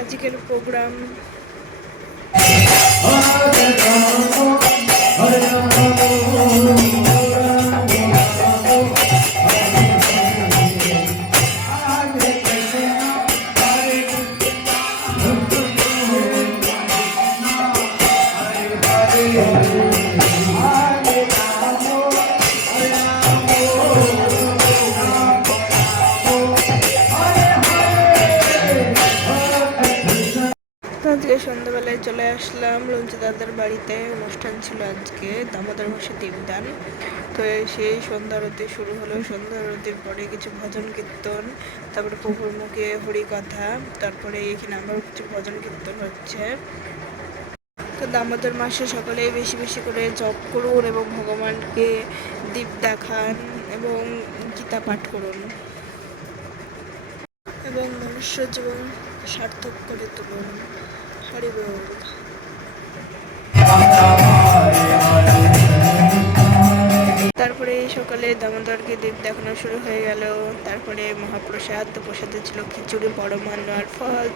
আজকের প্রোগ্রাম। আজকে সন্ধ্যাবেলায় চলে আসলাম লঞ্চু দাদার বাড়িতে। অনুষ্ঠান ছিল আজকে দামোদর মাসে দীপদান। তো সেই সন্ধ্যা আরতি শুরু হলো। সন্ধ্যা আরতির পরে কিছু ভজন কীর্তন, তারপরে প্রভুর মুখে হরিকথা, তারপরে এখানে আবার কিছু ভজন কীর্তন হচ্ছে। তো দামোদর মাসে সকলে বেশি বেশি করে জপ করুন এবং ভগবানকে দীপ দেখান এবং গীতা পাঠ করুন এবং মনুষ্য জীবন সার্থক করে তুলুন। হরি বল। তারপরে সকালে দামোদরকে দীপ দেখানো শুরু হয়ে গেল। তারপরে মহাপ্রসাদ, তো প্রসাদে ছিল খিচুড়ি, পরমান্ন আর ফল।